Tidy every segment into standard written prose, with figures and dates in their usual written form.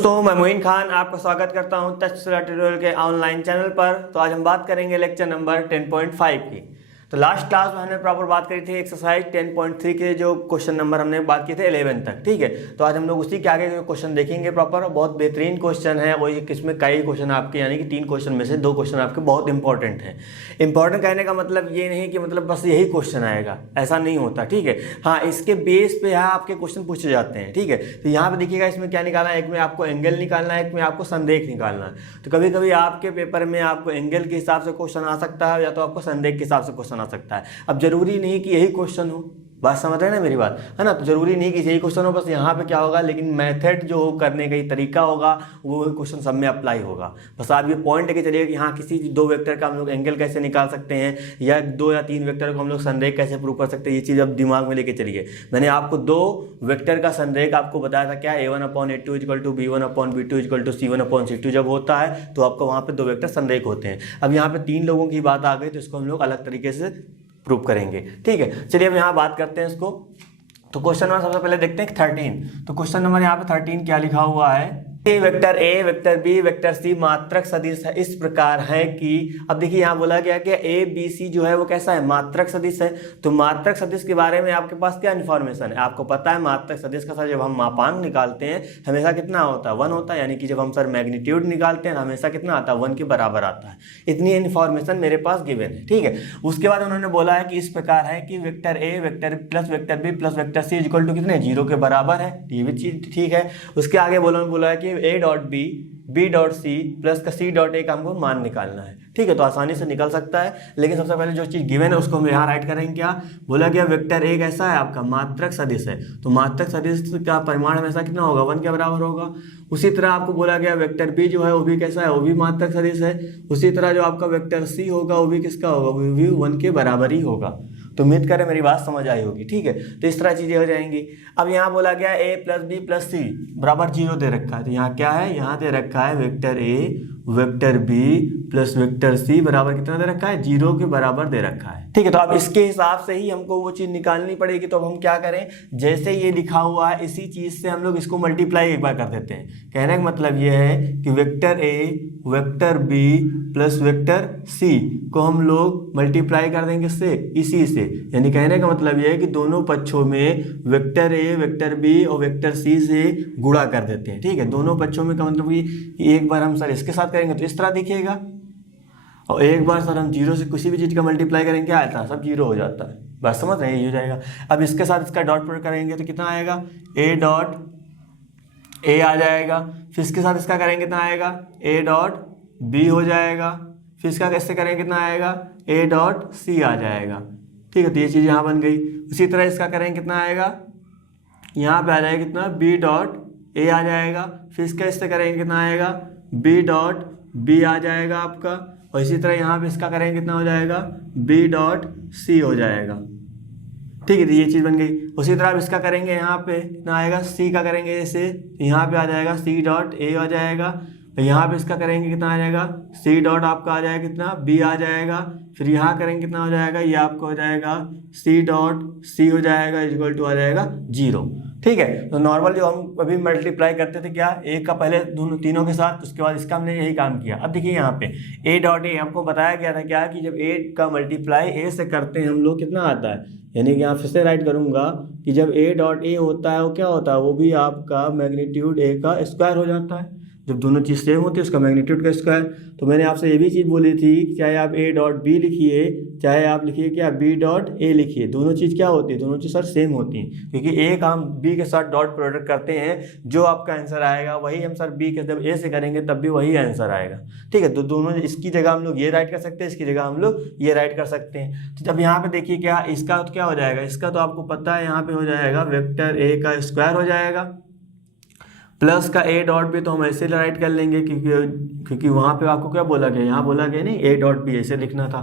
दोस्तों मैं मोइन खान आपका स्वागत करता हूं तक्षशिला ट्यूटोरियल के ऑनलाइन चैनल पर। तो आज हम बात करेंगे लेक्चर नंबर 10.5 की। तो लास्ट क्लास में हमने प्रॉपर बात करी थी एक्सरसाइज 10.3 के जो क्वेश्चन नंबर हमने बात किए थे 11 तक, ठीक है। तो आज हम लोग उसी के आगे के क्वेश्चन देखेंगे प्रॉपर। बहुत बेहतरीन क्वेश्चन है वो, इसमें कई क्वेश्चन आपके यानी कि 3 क्वेश्चन में से 2 क्वेश्चन आपके बहुत इंपॉर्टेंट हैं। इंपॉर्टेंट कहने का मतलब ये नहीं कि मतलब बस यही क्वेश्चन आएगा, ऐसा नहीं होता, ठीक है। हाँ, इसके बेस पे यहाँ आपके क्वेश्चन पूछे जाते हैं, ठीक है। तो यहाँ पे देखिएगा इसमें क्या निकालना है, एक में आपको एंगल निकालना है, एक में आपको संदेश निकालना है। तो कभी कभी आपके पेपर में आपको एंगल के हिसाब से क्वेश्चन आ सकता है या तो आपको संदेश के हिसाब से क्वेश्चन आ सकता है। अब जरूरी नहीं कि यही क्वेश्चन हो, बात समझ रहे हैं ना मेरी बात, है ना। तो जरूरी नहीं कि यही क्वेश्चन हो, बस यहाँ पे क्या होगा, लेकिन मेथड जो करने का तरीका होगा वो क्वेश्चन सब में अप्लाई होगा। बस आप ये पॉइंट लेके चलिए कि हाँ किसी 2 वेक्टर का हम लोग एंगल कैसे निकाल सकते हैं या 2 या 3 वेक्टर को हम लोग संरेख कैसे प्रूव कर सकते हैं, ये चीज़ अब दिमाग में लेके चलिए। मैंने आपको 2 वेक्टर का संरेख आपको बताया था, क्या a1/a2 = b1/b2 = c1/c2 जब होता है तो आपको वहाँ पे 2 वेक्टर संरेख होते हैं। अब यहाँ पे 3 लोगों की बात आ गई तो इसको हम लोग अलग तरीके से प्रूव करेंगे, ठीक है। चलिए अब यहाँ बात करते हैं इसको। तो क्वेश्चन नंबर सबसे पहले देखते हैं 13। तो क्वेश्चन नंबर यहाँ पे 13 क्या लिखा हुआ है, ए वेक्टर बी वेक्टर सी मात्रक सदिश है इस प्रकार है कि, अब देखिए यहाँ बोला गया कि ए बी सी जो है वो कैसा है, मात्रक सदिश है। तो मात्रक सदिश के बारे में आपके पास क्या इन्फॉर्मेशन है, आपको पता है मात्रक सदिश का सर जब हम मापांक निकालते हैं हमेशा कितना होता है, 1 होता है। यानी कि जब हम सर मैग्नीट्यूड निकालते हैं हमेशा कितना आता है, 1 के बराबर आता है। इतनी इन्फॉर्मेशन मेरे पास गिवन है, ठीक है। उसके बाद उन्होंने बोला है कि इस प्रकार है कि vector A vector plus vector B plus vector C equal to कितने, 0 के बराबर है। ये भी चीज ठीक है। उसके आगे बोला है कि a dot B B dot C plus का सी डॉट ए का हमको मान निकालना है, ठीक है। तो आसानी से निकल सकता है, लेकिन सबसे पहले जो चीज गिवन है उसको हम यहाँ राइट करेंगे। क्या बोला गया, वेक्टर ए कैसा है आपका, मात्रक सदिश है। तो मात्रक सदिश का परिमाण हमेशा कितना होगा, 1 के बराबर होगा। उसी तरह आपको बोला गया वेक्टर बी जो है वो भी कैसा है, वो भी मात्रक सदिश है। उसी तरह जो आपका वेक्टर सी होगा वो भी किसका होगा, वो भी 1 के बराबर ही होगा। तो उम्मीद करें मेरी बात समझ आई होगी, ठीक है। तो इस तरह चीजें हो जाएंगी। अब यहाँ बोला गया a + b + c बराबर 0 दे रखा है। तो यहाँ क्या है, यहाँ दे रखा है vector a vector b plus vector c बराबर कितना दे रखा है, 0 के बराबर दे रखा है, ठीक है। तो अब इसके हिसाब से ही हमको वो चीज निकालनी पड़ेगी। तो अब हम क्या करें, जैसे ये लिखा हुआ है इसी चीज से हम लोग इसको मल्टीप्लाई एक बार कर देते हैं। कहने का मतलब ये है कि vector a vector b plus vector c को हम लोग मल्टीप्लाई कर देंगे इससे, इसी से। यानी कहने का मतलब ये है कि दोनों पक्षों में वेक्टर a वेक्टर b और वेक्टर c से गुणा कर देते हैं, ठीक है। दोनों पक्षों में का मतलब कि एक बार हम सर इसके साथ करेंगे तो इस तरह दिखेगा, और एक बार सर हम 0 से किसी भी चीज का मल्टीप्लाई करेंगे क्या आता है, सब 0 हो जाता है। बस समझ रहे हैं, ये हो जाएगा। अब इसके साथ इसका डॉट प्रोडक्ट करेंगे तो कितना आएगा, a डॉट a आ जाएगा। फिर इसके साथ इसका करेंगे कितना आएगा, a डॉट b हो जाएगा। फिर इसका कैसे करेंगे कितना आएगा, a डॉट c आ जाएगा, ठीक है। तो ये चीज़ यहाँ बन गई। उसी तरह इसका करेंगे कितना आएगा, यहाँ पे आ जाएगा कितना, b डॉट a आ जाएगा। फिर इसका इससे करेंगे कितना आएगा, b डॉट b आ जाएगा आपका। और इसी तरह यहाँ पे इसका करेंगे कितना हो जाएगा, b डॉट c हो जाएगा, ठीक है। तो ये चीज़ बन गई। उसी तरह इसका करेंगे यहाँ पे कितना आएगा, c का करेंगे जैसे, यहाँ पे आ जाएगा c डॉट a आ जाएगा। यहाँ पे इसका करेंगे कितना आ जाएगा, c डॉट आपका आ जाएगा कितना, b आ जाएगा। फिर यहाँ करेंगे कितना हो जाएगा, ये आपको हो जाएगा c डॉट c हो जाएगा इक्वल टू आ जाएगा 0, ठीक है। तो नॉर्मल जो हम अभी मल्टीप्लाई करते थे क्या, एक का पहले दोनों तीनों के साथ, उसके बाद इसका हमने यही काम किया। अब देखिए यहाँ पे a डॉट a हमको बताया गया था क्या, कि जब a का मल्टीप्लाई a से करते हैं हम लोग कितना आता है। यानी कि यहाँ फिर से राइट करूँगा कि जब a डॉट a होता है वो क्या होता है, वो भी आपका मैग्नीट्यूड a का स्क्वायर हो जाता है। जब दोनों चीज़ सेम होती है उसका मैग्नीट्यूड का स्क्वायर। तो मैंने आपसे ये भी चीज़ बोली थी, चाहे आप a डॉट b लिखिए चाहे आप लिखिए क्या b डॉट a लिखिए, दोनों चीज़ क्या होती है, दोनों चीज़ सर सेम होती हैं। क्योंकि a का हम b के साथ डॉट प्रोडक्ट करते हैं, जो आपका आंसर आएगा वही हम सर b के जब a से करेंगे तब भी वही आंसर आएगा, ठीक है। तो दोनों इसकी जगह हम लोग ये राइट कर सकते हैं, इसकी जगह हम लोग ये राइट कर सकते हैं। तो जब यहाँ पे देखिए क्या, इसका तो क्या हो जाएगा, इसका तो आपको पता है यहाँ पे हो जाएगा वेक्टर a का स्क्वायर हो जाएगा, प्लस का a डॉट बी तो हम ऐसे राइट कर लेंगे क्योंकि वहाँ पे आपको क्या बोला गया, यहाँ बोला गया नहीं a डॉट बी ऐसे लिखना था।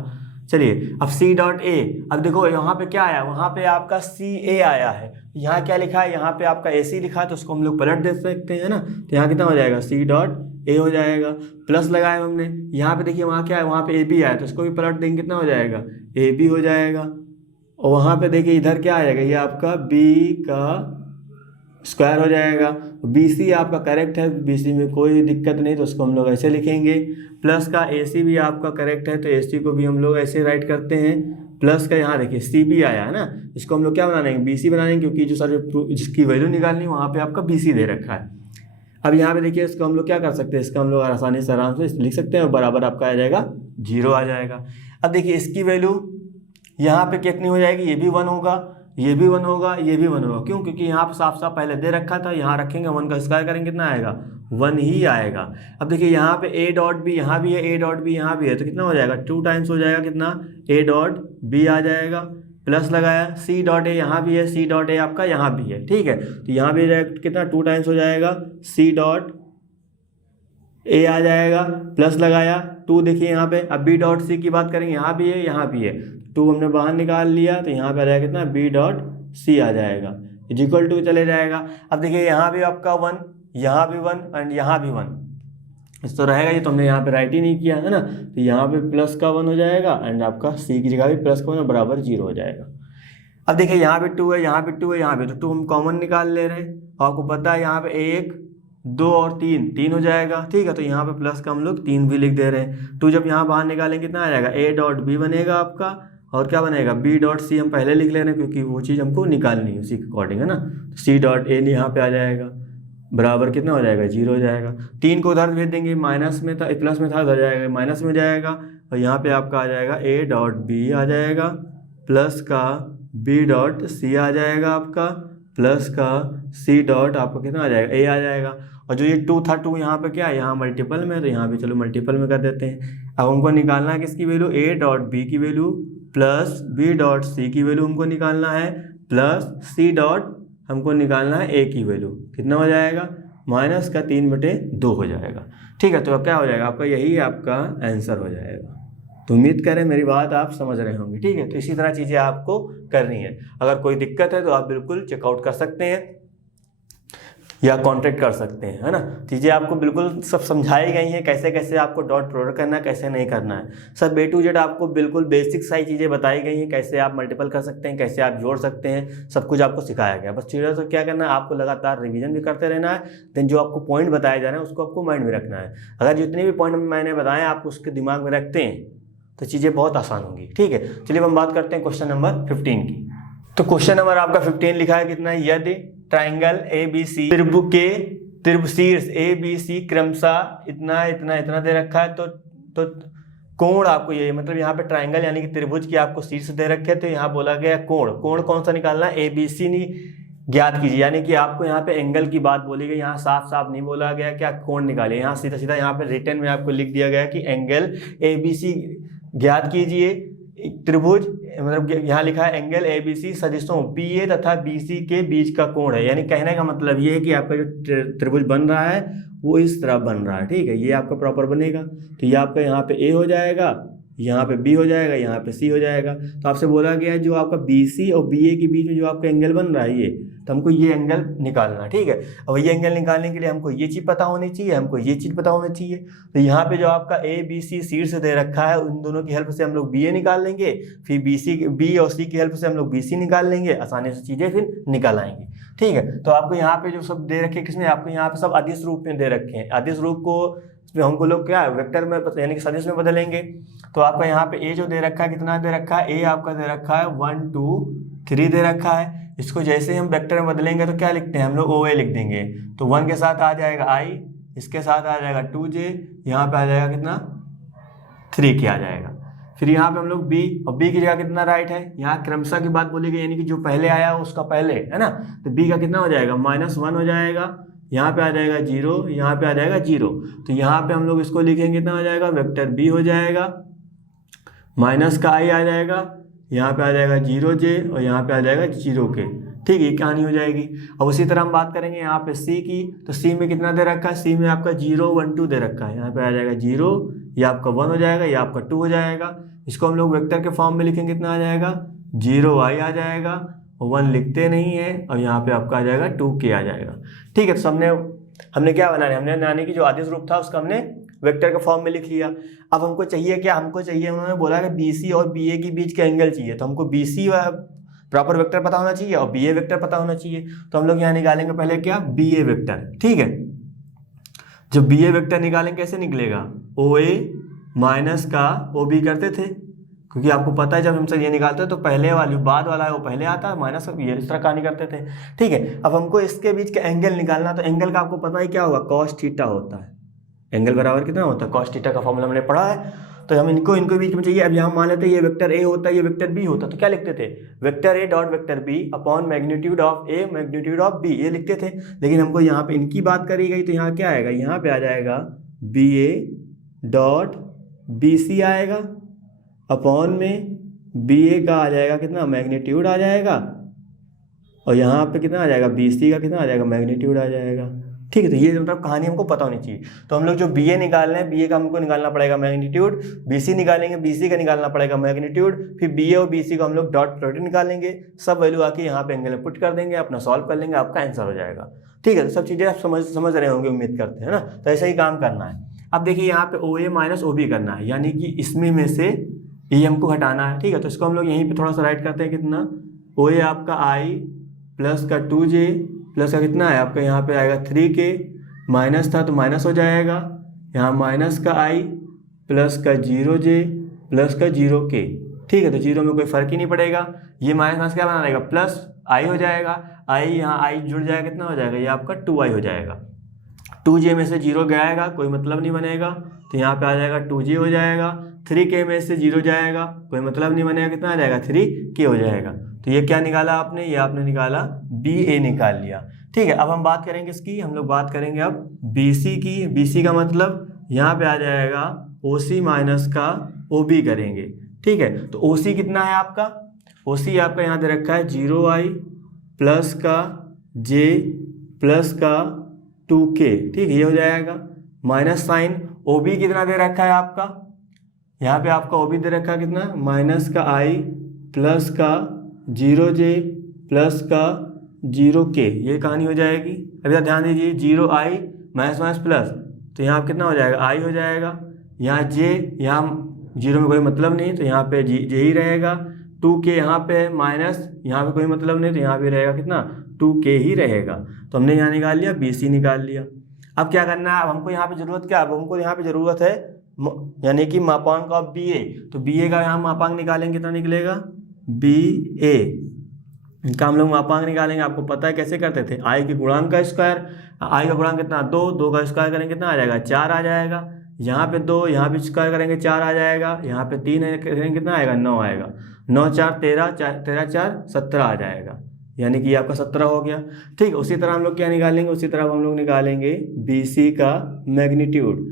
चलिए अब c डॉट a, अब देखो यहाँ पे क्या आया, वहाँ पे आपका c a आया है, यहाँ क्या लिखा है, यहाँ पे आपका a c लिखा है, तो उसको हम लोग पलट दे सकते हैं ना। तो यहाँ कितना हो जाएगा, c डॉट a हो जाएगा, प्लस लगाया हमने। यहाँ पे देखिए वहाँ क्या है, वहाँ पे a b आया तो इसको भी पलट देंगे, कितना हो जाएगा, a b हो जाएगा। और वहाँ पे देखिए इधर क्या आ जाएगा, ये आपका b का स्क्वायर हो जाएगा। BC आपका करेक्ट है, BC में कोई दिक्कत नहीं, तो उसको हम लोग ऐसे लिखेंगे। प्लस का AC भी आपका करेक्ट है, तो AC को भी हम लोग ऐसे राइट करते हैं। प्लस का यहाँ देखिए CB आया है ना, इसको हम लोग क्या बनाएंगे, BC बनाएंगे, क्योंकि जो सर जिसकी वैल्यू निकालनी है वहाँ पे आपका BC दे रखा है। अब यहाँ पे देखिए इसको हम लोग क्या कर सकते हैं, इसका हम लोग आसानी से आराम से लिख सकते हैं और बराबर आपका आ जाएगा 0 आ जाएगा। अब देखिए इसकी वैल्यू यहाँ पे कितनी हो जाएगी, ये भी 1 होगा, ये भी 1 होगा, ये भी 1 होगा। क्यों? क्योंकि यहाँ पे साफ साफ पहले दे रखा था, यहाँ रखेंगे 1 का स्क्वायर करेंगे कितना आएगा, 1 ही आएगा। अब देखिए यहाँ पे A डॉट B यहाँ भी है, A डॉट B यहाँ भी है, तो कितना हो जाएगा 2 टाइम्स हो जाएगा, कितना A डॉट B आ जाएगा। प्लस लगाया C डॉट A यहाँ भी है, C डॉट A आपका यहाँ भी है, ठीक है, तो यहाँ भी कितना 2 टाइम्स हो जाएगा, C डॉट A आ जाएगा। प्लस लगाया 2 देखिए यहाँ पे। अब B डॉट C की बात करेंगे, यहाँ भी है, यहाँ भी है, 2 हमने बाहर निकाल लिया, तो यहाँ पे आ जाएगा कितना B डॉट C आ जाएगा, इक्वल टू चले जाएगा। अब देखिए यहाँ भी आपका 1, यहाँ भी 1 एंड यहाँ भी 1, इस तो रहेगा, ये तो हमने यहाँ पे राइट ही नहीं किया है ना, तो यहाँ पे प्लस का 1 हो जाएगा एंड आपका C की जगह भी प्लस का 1 बराबर 0 हो जाएगा। अब देखिए यहाँ पे 2 है, यहाँ पे 2 है, यहाँ पे, तो 2 हम कॉमन निकाल ले रहे हैं, आपको पता है यहाँ पे 1 2 और 3 हो जाएगा, ठीक है, तो यहाँ पे प्लस का हम लोग 3 भी लिख दे रहे हैं। 2 जब यहाँ बाहर निकालेंगे कितना आ जाएगा, A डॉट B बनेगा आपका, और क्या बनेगा B डॉट C हम पहले लिख ले रहे हैं क्योंकि वो चीज़ हमको निकालनी है उसी के अकॉर्डिंग, है ना। C डॉट A यहाँ पे आ जाएगा, बराबर कितना हो जाएगा 0 हो जाएगा। 3 को उधर भेज देंगे, माइनस में था, प्लस में था, उधर जाएगा माइनस में जाएगा, और यहाँ पे आपका आ जाएगा A डॉट B आ जाएगा, प्लस का B डॉट C आ जाएगा आपका, प्लस का C डॉट आपका कितना आ जाएगा A आ जाएगा। और जो ये 2 था, 2 यहाँ पे क्या है, यहाँ मल्टीपल में, तो यहाँ पे चलो मल्टीपल में कर देते हैं। अब हमको निकालना है किसकी वैल्यू, A डॉट B की value plus B dot C की वैल्यू हमको निकालना है, प्लस C डॉट हमको निकालना है A की वैल्यू, कितना हो जाएगा, माइनस का 3/2 हो जाएगा, ठीक है। तो अब क्या हो जाएगा आपका, यही आपका आंसर हो जाएगा। तो उम्मीद करें मेरी बात आप समझ रहे होंगे, ठीक है। तो इसी तरह चीज़ें आपको करनी है। अगर कोई दिक्कत है तो आप बिल्कुल चेकआउट कर सकते हैं या कॉन्टेक्ट कर सकते हैं, है ना। चीज़ें आपको बिल्कुल सब समझाई गई हैं, कैसे कैसे आपको डॉट प्रोडक्ट करना है, कैसे नहीं करना है, सब A to Z आपको बिल्कुल बेसिक सारी चीज़ें बताई गई हैं, कैसे आप मल्टीपल कर सकते हैं, कैसे आप जोड़ सकते हैं, सब कुछ आपको सिखाया गया। बस चीज़ें तो क्या करना है, आपको लगातार रिवीजन भी करते रहना है, देन जो आपको पॉइंट बताए जा रहे हैं उसको आपको माइंड में रखना है। अगर जितने भी पॉइंट मैंने बताए आप उसके दिमाग में रखते हैं तो चीज़ें बहुत आसान होंगी, ठीक है। चलिए हम बात करते हैं क्वेश्चन नंबर 15 की। तो क्वेश्चन नंबर आपका 15 लिखा है कितना, यदि ट्राइंगल ABC त्रिभुज के त्रिभुशीर्ष ABC क्रमशः इतना इतना इतना दे रखा है, तो कोण आपको ये, मतलब यहाँ पे ट्राइंगल यानी कि त्रिभुज की आपको शीर्ष दे रखे, तो यहाँ बोला गया कोण कौन सा निकालना है, ABC ज्ञात कीजिए। यानी कि आपको यहाँ पे एंगल की बात बोली गई, यहाँ साफ साफ नहीं बोला गया क्या कोण निकालिए, यहाँ सीधा सीधा यहाँ पे रिटर्न में आपको लिख दिया गया कि एंगल ABC ज्ञात कीजिए। त्रिभुज मतलब यहाँ लिखा है एंगल ABC सदिशों BA तथा BC के बीच का कोण है। यानी कहने का मतलब ये है कि आपका जो त्रिभुज बन रहा है वो इस तरह बन रहा है, ठीक है, ये आपका प्रॉपर बनेगा। तो ये आपका यहाँ पे A हो जाएगा, यहाँ पे B हो जाएगा, यहाँ पे C हो जाएगा। तो आपसे बोला गया है जो आपका BC और BA के बीच में जो आपका एंगल बन रहा है ये, तो हमको ये एंगल निकालना है, ठीक है। और ये एंगल निकालने के लिए हमको ये चीज़ पता होनी चाहिए, हमको ये चीज़ पता होनी चाहिए। तो यहाँ पे जो आपका ABC शीर्ष दे रखा है, उन दोनों की हेल्प से हम लोग BA निकाल लेंगे, फिर B और C की हेल्प से हम लोग BC निकाल लेंगे, आसानी से चीज़ें फिर निकाल आएंगी, ठीक है। तो आपको यहाँ पे जो सब दे रखे किसने, आपको यहाँ पे सब अदिश रूप में दे रखे हैं। अदिश रूप को हमको लोग क्या वेक्टर में यानी कि सदिश में बदलेंगे। तो आपका यहाँ पे A जो दे रखा है कितना दे रखा है, A आपका दे रखा है 1 2 3 दे रखा है। इसको जैसे ही हम वेक्टर में बदलेंगे तो क्या लिखते हैं हम लोग, OA लिख देंगे। तो 1 के साथ आ जाएगा I, इसके साथ आ जाएगा 2J, यहाँ पे आ जाएगा कितना 3 के आ जाएगा। फिर यहाँ पे हम लोग B, और B की जगह कितना राइट है, यहाँ क्रमशः की बात बोली गई, यानी कि जो पहले आया उसका पहले, है ना। तो B का कितना हो जाएगा -1 हो जाएगा, यहाँ पे आ जाएगा 0, यहाँ पे आ जाएगा 0। तो यहाँ पे हम लोग इसको लिखेंगे कितना हो जाएगा, वेक्टर B हो जाएगा, माइनस का I आ जाएगा, यहाँ पे आ जाएगा 0J और यहाँ पे आ जाएगा 0K, ठीक है, कहानी हो जाएगी। अब उसी तरह हम बात करेंगे यहाँ पे C की। तो C में कितना दे रखा है, C में आपका 0 1 2 दे रखा है, यहाँ पे आ जाएगा 0, ये आपका 1 हो जाएगा, ये आपका 2 हो जाएगा। इसको हम लोग वेक्टर के फॉर्म में लिखेंगे, कितना आ जाएगा 0I आ जाएगा, 1 लिखते नहीं है, और यहाँ पे आपका आ जाएगा 2K आ जाएगा, ठीक है। तो हमने क्या बनाना है, हमने यानी कि जो आदिश रूप था उसका हमने वेक्टर के फॉर्म में लिख लिया। अब हमको चाहिए क्या, हमको चाहिए, उन्होंने बोला कि BC और BA के बीच का एंगल चाहिए। तो हमको BC प्रॉपर वेक्टर पता होना चाहिए और बी ए वेक्टर पता होना चाहिए। तो हम लोग यहाँ निकालेंगे पहले क्या, बी ए वेक्टर। ठीक है, जब बी ए वेक्टर निकालेंगे कैसे निकलेगा, ओ ए माइनस का ओ बी करते थे, क्योंकि आपको पता है जब हमसे ये निकालते हैं तो पहले वाली बाद वाला है वो पहले आता है, माइनस ये इस तरह कहानी करते थे। ठीक है, अब हमको इसके बीच का एंगल निकालना, तो एंगल का आपको पता है क्या होगा, कॉस थीटा होता है। एंगल बराबर कितना होता है, कॉस थीटा का फॉर्मूला मैंने पढ़ा है। तो हम इनको बीच में चाहिए। अब यहाँ मान लेते हैं ये वेक्टर ए होता है, ये वेक्टर बी होता, तो क्या लिखते थे, vector A dot vector B upon magnitude of A magnitude of B, ये लिखते थे। लेकिन हमको यहाँ पे इनकी बात करी गई तो यहाँ क्या आएगा, यहाँ पे आ जाएगा B A dot B C आएगा अपॉन में बी ए का आ जाएगा कितना, मैग्नीट्यूड आ जाएगा, और यहाँ पे कितना आ जाएगा, बी सी का कितना आ जाएगा, मैग्नीट्यूड आ जाएगा। ठीक है, तो ये मतलब कहानी हमको पता होनी चाहिए। तो हम लोग जो बी ए निकाल रहे हैं, बी ए का हमको निकालना पड़ेगा मैग्नीट्यूड, बी सी निकालेंगे, बी सी का निकालना पड़ेगा मैग्नीट्यूड, फिर बी ए और बी सी को हम लोग डॉट प्रोडक्ट निकालेंगे, सब वैल्यू आके यहाँ पे एंगल में पुट कर देंगे, अपना सॉल्व कर लेंगे, आपका आंसर हो जाएगा। ठीक है, तो सब चीज़ें आप समझ रहे होंगे, उम्मीद करते हैं ना। तो ऐसा ही काम करना है। अब देखिए यहाँ पे ओ ए माइनस ओ बी करना है, यानी कि इसमें में से ये हमको हटाना है। ठीक है, तो इसको हम लोग यहीं पे थोड़ा सा राइट करते हैं, कितना, ओ ए आपका आई प्लस का 2j प्लस का कितना है आपका, यहाँ पे आएगा 3k, माइनस था तो माइनस हो जाएगा, यहाँ माइनस का आई प्लस का 0j प्लस का 0k। ठीक है, तो जीरो में कोई फर्क ही नहीं पड़ेगा, ये माइनस क्या बना रहेगा, प्लस आई हो जाएगा, आई यहाँ आई जुड़ जाएगा, कितना हो जाएगा, ये आपका 2i हो जाएगा। 2j में से 0 गयाएगा, कोई मतलब नहीं बनेगा, तो यहाँ पे आ जाएगा 2j हो जाएगा। 3k में से 0 जाएगा, कोई मतलब नहीं बनेगा, कितना आ जाएगा, 3k हो जाएगा। तो ये क्या निकाला आपने, ये आपने निकाला बी ए निकाल लिया। ठीक है, अब हम बात करेंगे इसकी, हम लोग बात करेंगे अब बी सी की। बी सी का मतलब यहाँ पे आ जाएगा ओ सी माइनस का ओ बी करेंगे। ठीक है, तो ओ सी कितना है आपका, ओ सी आपका यहाँ दे रखा है 0i प्लस का j प्लस का 2k। ठीक है, ये हो जाएगा, माइनस साइन ओ बी कितना दे रखा है आपका, यहाँ पे आपका ओ बी दे रखा है कितना, माइनस का i प्लस का 0j प्लस का 0k, ये कहानी हो जाएगी। अभी ध्यान दीजिए, 0i माइनस माइनस प्लस, तो यहाँ कितना हो जाएगा, i हो जाएगा, यहाँ j, यहाँ 0 में कोई मतलब नहीं तो यहाँ पे j ही रहेगा, 2k यहाँ पे माइनस, यहाँ पे कोई मतलब नहीं तो यहाँ पे रहेगा कितना, 2k ही रहेगा। तो हमने यहाँ निकाल लिया, बी सी निकाल लिया। अब क्या करना है, अब हमको यहाँ पे ज़रूरत क्या है, अब हमको यहाँ पे ज़रूरत है यानी कि मापांक ऑफ बी ए। तो बी ए का यहाँ मापांक निकालेंगे, कितना निकलेगा, बी ए इनका हम लोग मापांक निकालेंगे। आपको पता है कैसे करते थे, आई के गुणांक का स्क्वायर, आई का गुणांक कितना, 2, 2 का स्क्वायर करेंगे कितना आ जाएगा, 4 आ जाएगा, यहाँ पे 2, यहाँ पे स्क्वायर करेंगे 4 आ जाएगा, यहाँ पे 3 करेंगे कितना आएगा, 9 आएगा, 9 4 13, 13 4 17 आ जाएगा, यानी कि आपका 17 हो गया। ठीक है, उसी तरह हम लोग क्या निकालेंगे, उसी तरह हम लोग निकालेंगे बी सी का मैग्नीट्यूड।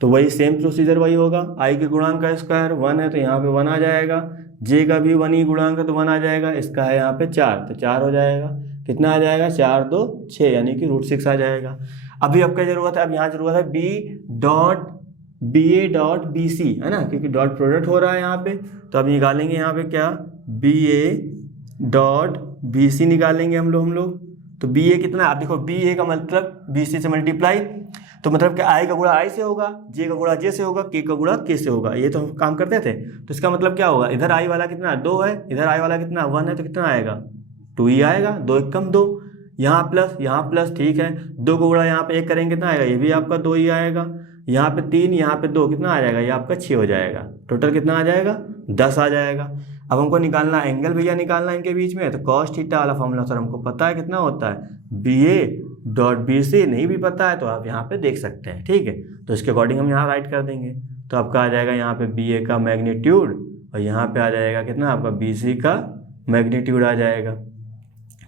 तो वही सेम प्रोसीजर वही होगा, आई के गुणांक का स्क्वायर 1 है तो यहाँ पे 1 आ जाएगा, जे का भी 1 ही गुणांक है तो 1 आ जाएगा, इसका है यहाँ पे 4 तो 4 हो जाएगा, कितना आ जाएगा, 4 2 6 यानी कि √6 आ जाएगा। अभी अब क्या जरूरत है, अब यहाँ जरूरत है B A dot B C, है ना, क्योंकि डॉट प्रोडक्ट हो रहा है यहाँ पे। तो अब निकालेंगे यहाँ पे क्या, B A dot B C निकालेंगे हम लोग। तो बी ए कितना, आप देखो बी ए का मतलब बी सी से मल्टीप्लाई, तो मतलब कि आई का गुणा आई से होगा, जे का गुणा जे से होगा, के का गुणा के से होगा, ये तो हम काम करते थे। तो इसका मतलब क्या होगा, इधर आई वाला कितना 2 है, इधर आई वाला कितना 1 है, तो कितना आएगा 2 ही आएगा, 2 1 कम 2, यहाँ प्लस, ठीक है, 2 को गुणा यहाँ पे 1 करेंगे कितना आएगा, ये भी आपका 2 ही आएगा, यहाँ पे 3, यहाँ पे 2, कितना आ जाएगा, ये आपका 6 हो जाएगा, टोटल कितना आ जाएगा 10 आ जाएगा। अब हमको निकालना एंगल भैया, निकालना इनके बीच में, तो कॉस थीटा वाला फॉर्मूला सर हमको पता है कितना होता है, B A dot B C, नहीं भी पता है तो आप यहाँ पे देख सकते हैं। ठीक है, तो इसके अकॉर्डिंग हम यहाँ राइट कर देंगे, तो आपका आ जाएगा यहाँ पे बी ए का मैग्नीट्यूड और यहाँ पे आ जाएगा कितना आपका बी सी का मैग्नीट्यूड आ जाएगा।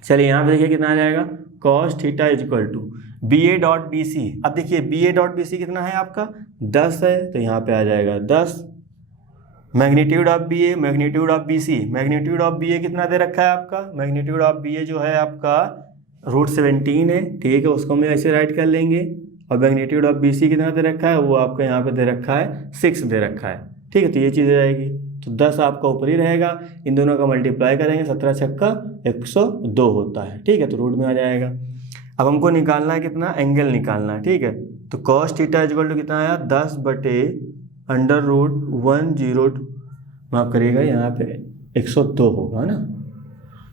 चलिए यहाँ पे देखिए कितना आ जाएगा, cos theta is equal to B A dot B C. अब देखिए B A dot B C कितना है आपका 10 है, तो यहाँ पे आ जाएगा 10, magnitude of B A magnitude of B C, magnitude of B A कितना दे रखा है आपका, मैग्नीट्यूड ऑफ बी ए जो है आपका √17 है। ठीक है, उसको हम ऐसे राइट कर लेंगे, और मैग्नीट्यूड ऑफ बी सी कितना दे रखा है, वो आपका यहाँ पे दे रखा है 6 दे रखा है। ठीक है, तो ये चीज़ हो जाएगी, तो 10 आपका ऊपर ही रहेगा, इन दोनों का मल्टीप्लाई करेंगे, 17 छक्का 102 होता है। ठीक है, तो रूट में आ जाएगा। अब हमको निकालना है कितना, एंगल निकालना है। ठीक है, तो cos theta is equal to कितना आया, 10/√102, माफ करिएगा यहाँ पे 102 होगा ना,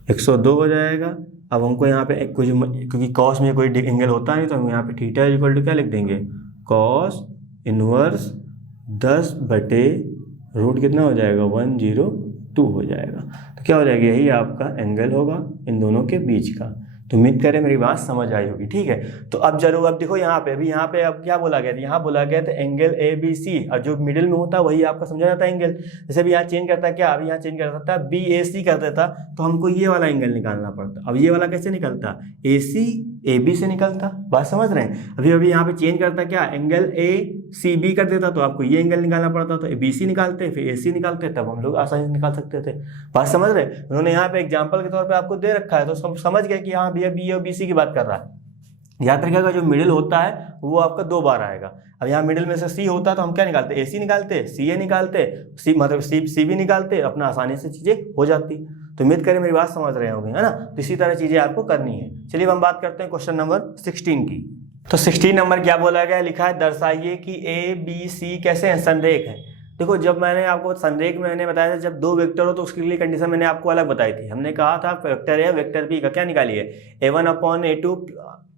102 हो जाएगा। अब हमको यहाँ पे कुछ, क्योंकि कॉस में कोई एंगल होता नहीं तो हम यहाँ पे थीटा इक्वल टू क्या लिख देंगे, कॉस इनवर्स 10/रूट कितना हो जाएगा, 102 हो जाएगा। तो क्या हो जाएगा, यही आपका एंगल होगा इन दोनों के बीच का। तो उम्मीद करें मेरी बात समझ आई होगी। ठीक है, तो अब जरूर अब देखो यहाँ पे, अभी यहाँ पे अब क्या बोला गया था, यहाँ बोला गया था एंगल ABC, और जो मिडिल में होता है वही आपका समझा जाता है एंगल। जैसे अभी यहाँ चेंज करता है क्या, अभी यहाँ चेंज कर सकता है BAC कर देता तो हमको ये वाला एंगल निकालना पड़ता। अब ये वाला कैसे निकलता, AC AB से निकलता। बात समझ रहे हैं, अभी यहाँ पे चेंज करता क्या, एंगल ACB कर देता तो आपको ये एंगल निकालना पड़ता। तो BC निकालते फिर AC निकालते, तब हम लोग आसानी से निकाल सकते थे। बात समझ रहे हैं, उन्होंने यहाँ पे एग्जाम्पल के तौर पे आपको दे रखा है तो समझ गए कि हाँ भैया B और BC की बात कर रहा है। याद रखिएगा जो मिडिल होता है वो आपका 2 बार आएगा। अब यहाँ मिडिल में से C होता है तो हम क्या निकालते, AC निकालते, CA निकालते, मतलब CB निकालते, अपना आसानी से चीजें हो जाती। तो उम्मीद करें मेरी बात समझ रहे होंगे, है ना। तो इसी तरह चीजें आपको करनी है। चलिए हम बात करते हैं क्वेश्चन नंबर 16 की। तो 16 नंबर क्या बोला गया, लिखा है दर्शाइए कि ABC कैसे हैं, संरेख है। देखो जब मैंने आपको संरेख में मैंने बताया था जब 2 वेक्टर हो तो उसके लिए कंडीशन मैंने आपको अलग बताई थी। हमने कहा था वेक्टर A वेक्टर B का क्या निकालिए, A1/A2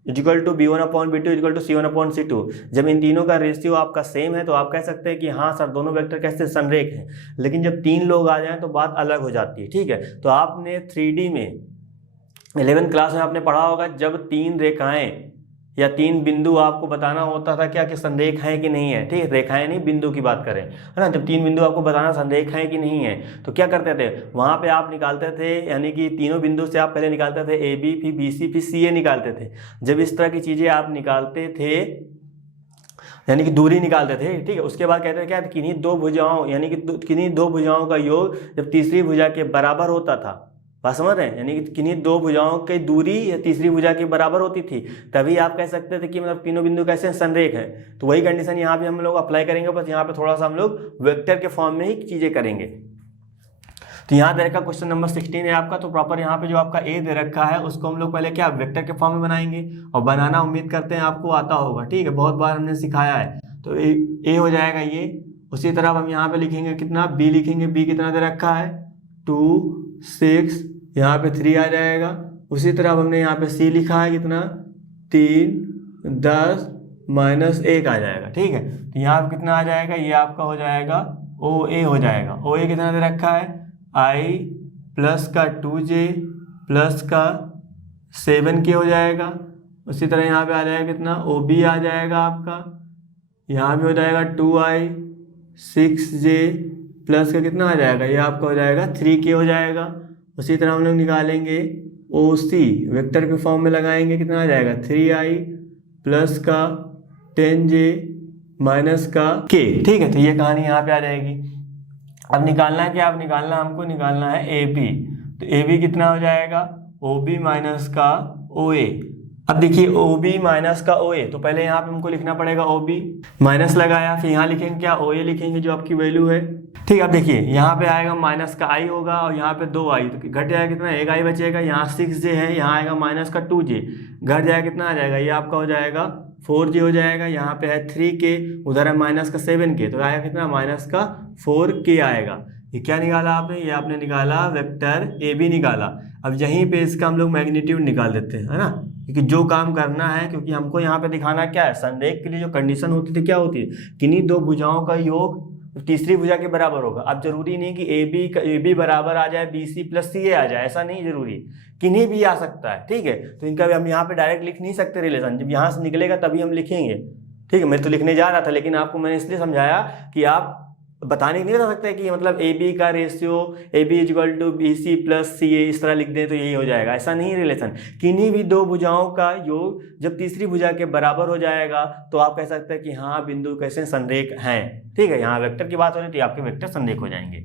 equal to B1/B2 equal to C1/C2। जब इन तीनों का रेशियो आपका सेम है तो आप कह सकते हैं कि हाँ सर दोनों वेक्टर कैसे संरेख हैं। लेकिन जब 3 लोग आ जाएं तो बात अलग हो जाती है। ठीक है, तो आपने 3D में 11th क्लास में आपने पढ़ा होगा, जब 3 रेखाएं या 3 बिंदु आपको बताना होता था क्या कि संरेख है कि नहीं है। ठीक है, रेखाएं नहीं, बिंदु की बात करें, है ना। जब 3 बिंदु आपको बताना संरेख है कि नहीं है तो क्या करते थे, वहां पे आप निकालते थे, यानी कि तीनों बिंदु से आप पहले निकालते थे AB फिर BC फिर CA निकालते थे। जब इस तरह की चीजें आप निकालते थे यानी कि दूरी निकालते थे, ठीक है, उसके बाद कहते थे क्या, किन्हीं 2 भुजाओं यानी कि किन्हीं 2 भुजाओं का योग जब तीसरी भुजा के बराबर होता था। बात समझ रहे हैं, यानी कि किन्हीं 2 भुजाओं की दूरी या तीसरी भुजा के बराबर होती थी, तभी आप कह सकते थे कि मतलब तीनों बिंदु कैसे संरेख है। तो वही कंडीशन यहाँ पे हम लोग अप्लाई करेंगे, बस यहाँ पे थोड़ा सा हम लोग वेक्टर के फॉर्म में ही चीजें करेंगे। तो यहाँ दे रखा क्वेश्चन नंबर 16 है आपका। तो प्रॉपर यहाँ पे जो आपका A दे रखा है उसको हम लोग पहले क्या वेक्टर के फॉर्म में बनाएंगे, और बनाना उम्मीद करते हैं आपको आता होगा। ठीक है, बहुत बार हमने सिखाया है। तो A हो जाएगा ये। उसी तरह हम यहाँ पे लिखेंगे कितना, B लिखेंगे, B कितना दे रखा है 2 6, यहाँ पे 3 आ जाएगा। उसी तरह हमने यहाँ पे C लिखा है कितना 3 10 -1 आ जाएगा। ठीक है, तो यहाँ पे कितना आ जाएगा, ये आपका हो जाएगा OA हो जाएगा। OA कितना दे रखा है I प्लस का 2J प्लस का 7K हो जाएगा। उसी तरह यहाँ पे आ जाएगा कितना OB आ जाएगा आपका, यहाँ भी हो जाएगा 2I 6J प्लस का कितना आ जाएगा, ये आपका हो जाएगा 3K हो जाएगा। उसी तरह हम लोग निकालेंगे OC वेक्टर के फॉर्म में लगाएंगे, कितना आ जाएगा 3I प्लस का 10J माइनस का K। ठीक है, तो ये कहानी यहाँ पे आ जाएगी। अब निकालना है क्या, अब हमको निकालना है AB। तो AB कितना हो जाएगा OB माइनस का OA। अब देखिए OB माइनस का OA, तो पहले यहाँ पे हमको लिखना पड़ेगा OB, माइनस लगाया, फिर यहाँ लिखेंगे क्या OA लिखेंगे जो आपकी वैल्यू है। ठीक है, अब देखिए यहाँ पे आएगा माइनस का I होगा और यहाँ पे 2I, तो घट जाएगा कितना, 1I बचेगा। यहाँ 6J है, यहाँ आएगा माइनस का 2J, घट जाएगा कितना आ जाएगा, ये आपका हो जाएगा 4J हो जाएगा। यहाँ पे है 3K, उधर है माइनस का 7K, तो आएगा कितना माइनस का 4K आएगा। ये क्या निकाला आपने, ये आपने निकाला वेक्टर AB निकाला। अब यहीं पे इसका हम लोग मैग्नीट्यूड निकाल देते हैं, है ना, क्योंकि जो काम करना है, क्योंकि हमको यहाँ पे दिखाना क्या है, संरेख के लिए जो कंडीशन होती थी क्या होती है, किन्हीं 2 भुजाओं का योग तीसरी भुजा के बराबर होगा। अब जरूरी नहीं कि AB बराबर आ जाए BC प्लस CA आ जाए, ऐसा नहीं जरूरी, किन्हीं भी आ सकता है। ठीक है, तो इनका भी हम यहाँ पे डायरेक्ट लिख नहीं सकते रिलेशन, जब यहाँ से निकलेगा तभी हम लिखेंगे। ठीक है, मैं तो लिखने जा रहा था लेकिन आपको मैंने इसलिए समझाया कि आप बताने नहीं बता सकते कि मतलब AB का ratio AB equal to BC प्लस CA इस तरह लिख दें तो यही हो जाएगा, ऐसा नहीं रिलेशन। किन्हीं भी 2 भुजाओं का योग जब तीसरी भुजा के बराबर हो जाएगा तो आप कह सकते हैं कि हाँ बिंदु कैसे संरेख हैं। ठीक है, यहाँ वेक्टर की बात हो रही थी, आपके वेक्टर संरेख हो जाएंगे।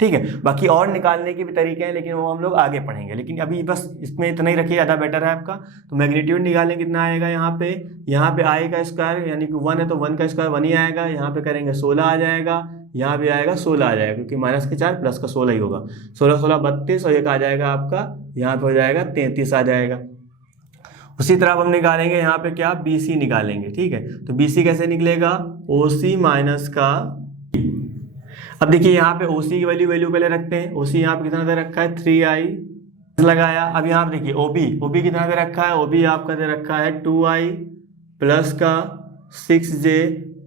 ठीक है, बाकी और निकालने के भी तरीके हैं लेकिन वो हम लोग आगे पढ़ेंगे, लेकिन अभी बस इसमें इतना ही रखिए, ज़्यादा बेटर है आपका। तो मैग्नीट्यूड निकालें कितना आएगा, यहाँ पे I का स्क्वायर यानी कि 1 है तो 1 का स्क्वायर 1 ही आएगा। यहाँ पे करेंगे 16 आ जाएगा, यहाँ भी आएगा 16 आ जाएगा, क्योंकि माइनस के 4 प्लस का 16 ही होगा। 16 16 32 और 1 आ जाएगा आपका, यहाँ पे हो जाएगा 33 आ जाएगा। उसी तरह हम निकालेंगे यहाँ पे क्या BC निकालेंगे। ठीक है, तो BC कैसे निकलेगा, OC माइनस का। अब देखिए यहाँ पे OC की वैल्यू पहले रखते हैं। OC यहाँ पे कितना दे रखा है 3I लगाया। अब यहाँ पे देखिए ओबी कितना दे रखा है, ओबी आपका दे रखा है 2i प्लस का 6j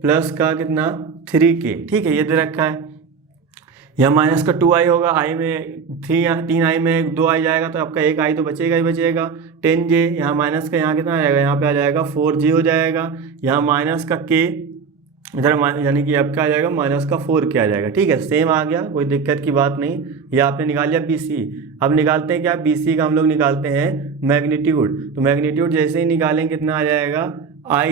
प्लस का कितना 3k, ठीक है, ये दे रखा है। यह माइनस का 2i होगा, आई में 3i में 2i जाएगा तो आपका 1i तो बचेगा ही बचेगा। 10j यहाँ माइनस का यहाँ कितना आ जाएगा, यहाँ पे आ जाएगा 4j हो जाएगा। यहाँ माइनस का k इधर यानी कि आपका आ जाएगा माइनस का 4k आ जाएगा, ठीक है, सेम आ गया, कोई दिक्कत की बात नहीं। ये आपने निकाल लिया BC। अब निकालते हैं क्या, BC का हम लोग निकालते हैं मैग्नीट्यूड। तो मैग्नीट्यूड जैसे ही निकालेंगे कितना आ जाएगा I,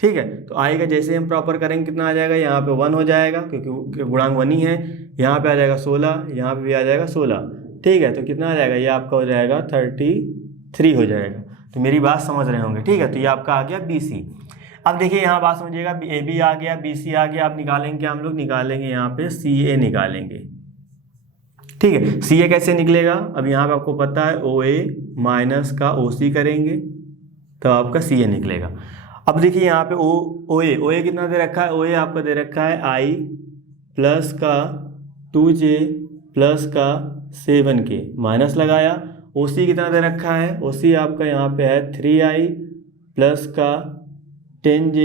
ठीक है। तो I का जैसे हम प्रॉपर करेंगे कितना आ जाएगा, यहाँ पे 1 हो जाएगा क्योंकि गुणांक 1 ही है। यहाँ पे आ जाएगा 16, यहाँ पे भी आ जाएगा 16, ठीक है। तो कितना आ जाएगा, ये आपका हो जाएगा 33 हो जाएगा। तो मेरी बात समझ रहे होंगे, ठीक है। तो ये आपका आ गया BC। अब देखिए यहाँ बात समझिएगा, AB आ गया, BC आ गया। अब निकालेंगे क्या, हम लोग निकालेंगे यहाँ पे CA निकालेंगे, ठीक है। CA कैसे निकलेगा, अब यहाँ पे आपको पता है OA माइनस का OC करेंगे तो आपका CA निकलेगा। अब देखिए यहाँ पे OA कितना दे रखा है, OA आपका दे रखा है I प्लस का 2j प्लस का 7k, माइनस लगाया। OC कितना दे रखा है, OC आपका यहाँ पे है 3i प्लस का 10j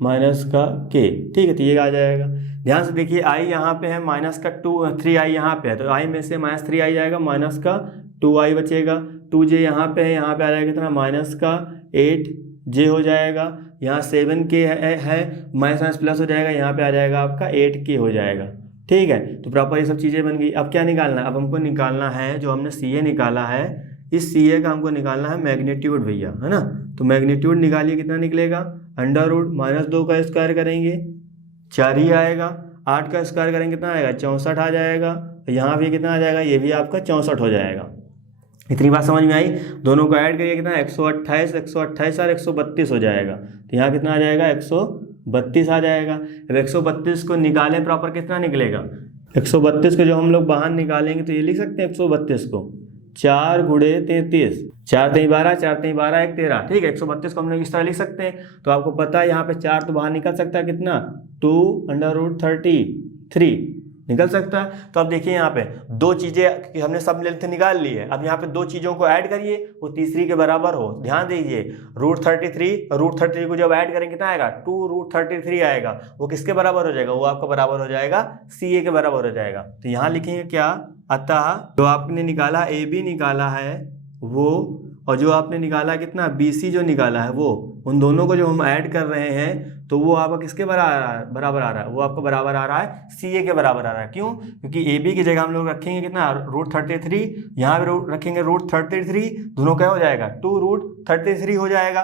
माइनस का k, ठीक है। तो ये आ जाएगा, ध्यान से देखिए I यहाँ पे है माइनस का 3i यहाँ पे है, तो I में से माइनस 3i जाएगा, माइनस का 2i बचेगा। 2j यहाँ पे है, यहाँ पे आ जाएगा कितना माइनस का 8j हो जाएगा। यहाँ 7k है माइनस प्लस हो जाएगा, यहाँ पे आ जाएगा आपका 8k हो जाएगा, ठीक है। तो प्रॉपर ये सब चीज़ें बन गई। अब क्या निकालना है, अब हमको निकालना है जो हमने CA निकाला है, इस CA का हमको निकालना है मैग्नीट्यूड भैया, है ना। तो मैग्नीट्यूड निकालिए, कितना निकलेगा, अंडर रूट -2 का स्क्वायर करेंगे 4 ही आएगा, 8 का स्क्वायर करेंगे कितना आएगा 64 आ जाएगा। यहाँ भी कितना आ जाएगा, ये भी आपका 64 हो जाएगा। इतनी बात समझ में आई। दोनों को ऐड करिए कितना 128 और 132 हो जाएगा। तो यहाँ कितना आ जाएगा 132 आ जाएगा। अब 132 को निकालें प्रॉपर कितना निकलेगा, 132 को जो हम लोग बाहर निकालेंगे तो ये लिख सकते हैं 132 को 4 गुणे 33, 4 3 12, 4 3 12 1 13, ठीक है। 132 को हम लोग इस तरह लिख सकते हैं। तो आपको पता है यहाँ पे 4 तो बाहर निकल सकता है कितना 2√33 निकल सकता है। तो अब देखिए यहाँ पे दो चीज़ें हमने सब लेंथ निकाल ली है। अब यहाँ पे दो चीज़ों को ऐड करिए, वो तीसरी के बराबर हो। ध्यान दीजिए √33 को जब ऐड करेंगे कितना आएगा 2√33 आएगा। वो किसके बराबर हो जाएगा, वो आपका बराबर हो जाएगा CA के बराबर हो जाएगा। तो यहाँ लिखेंगे क्या, अतः जो आपने निकाला AB निकाला है वो, और जो आपने निकाला कितना BC जो निकाला है वो, उन दोनों को जो हम ऐड कर रहे हैं तो वो आपका किसके बराबर आ रहा है, वो आपका बराबर आ रहा है CA के बराबर आ रहा है। क्यों, क्योंकि AB की जगह हम लोग रखेंगे कितना √33, यहाँ पे रखेंगे √33, दोनों क्या हो जाएगा 2√33 हो जाएगा।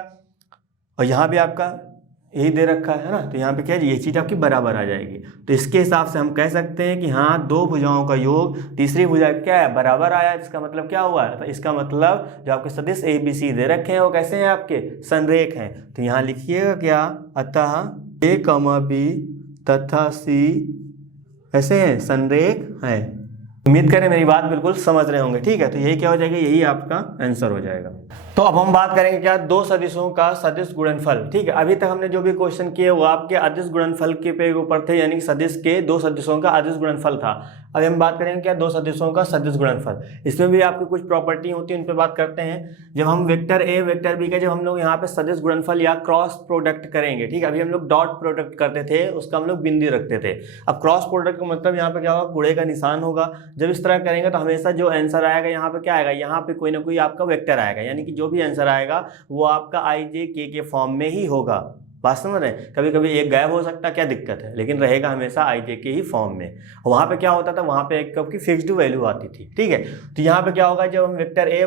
और यहाँ भी आपका यही दे रखा है ना, तो यहाँ पे क्या है ये चीज़ आपकी बराबर आ जाएगी। तो इसके हिसाब से हम कह सकते हैं कि हाँ दो भुजाओं का योग तीसरी भुजा क्या है बराबर आया। इसका मतलब क्या हुआ, तो इसका मतलब जो आपके सदिश ABC दे रखे हैं वो कैसे हैं, आपके संरेख हैं। तो यहाँ लिखिएगा क्या, अतः A, B तथा C ऐसे हैं, संरेख है। उम्मीद करें मेरी बात बिल्कुल समझ रहे होंगे, ठीक है। तो यही क्या हो जाएगा, यही आपका आंसर हो जाएगा। तो अब हम बात करेंगे क्या, दो सदिशों का सदिश गुणनफल, ठीक है। अभी तक हमने जो भी क्वेश्चन किए वो आपके अदिश गुणनफल के पे ऊपर थे, यानी कि सदिश के दो सदिशों का अदिश गुणनफल था। अब हम बात करेंगे क्या, दो सदिशों का सदिश गुणनफल। इसमें भी आपकी कुछ प्रॉपर्टी होती है, उन पर बात करते हैं। जब हम वेक्टर A वेक्टर B का जब हम लोग यहाँ पे सदिश गुणनफल या क्रॉस प्रोडक्ट करेंगे, ठीक है। अभी हम लोग डॉट प्रोडक्ट करते थे, उसका हम लोग बिंदी रखते थे। अब क्रॉस प्रोडक्ट का मतलब यहाँ पे क्या होगा, गुणे का निशान होगा। जब इस तरह करेंगे तो हमेशा जो आंसर आएगा यहाँ पे क्या आएगा, यहाँ पे कोई ना कोई आपका वेक्टर आएगा, यानी कि जो भी आंसर आएगा वो आपका I J K के फॉर्म में ही होगा। बात समझ रहे हैं, कभी कभी एक गायब हो सकता है, क्या दिक्कत है, लेकिन रहेगा हमेशा I J K he form में। वहाँ पे क्या होता था, वहाँ पे एक कब की फिक्स्ड वैल्यू आती थी, ठीक है। तो यहाँ पे क्या होगा, जब हम vector A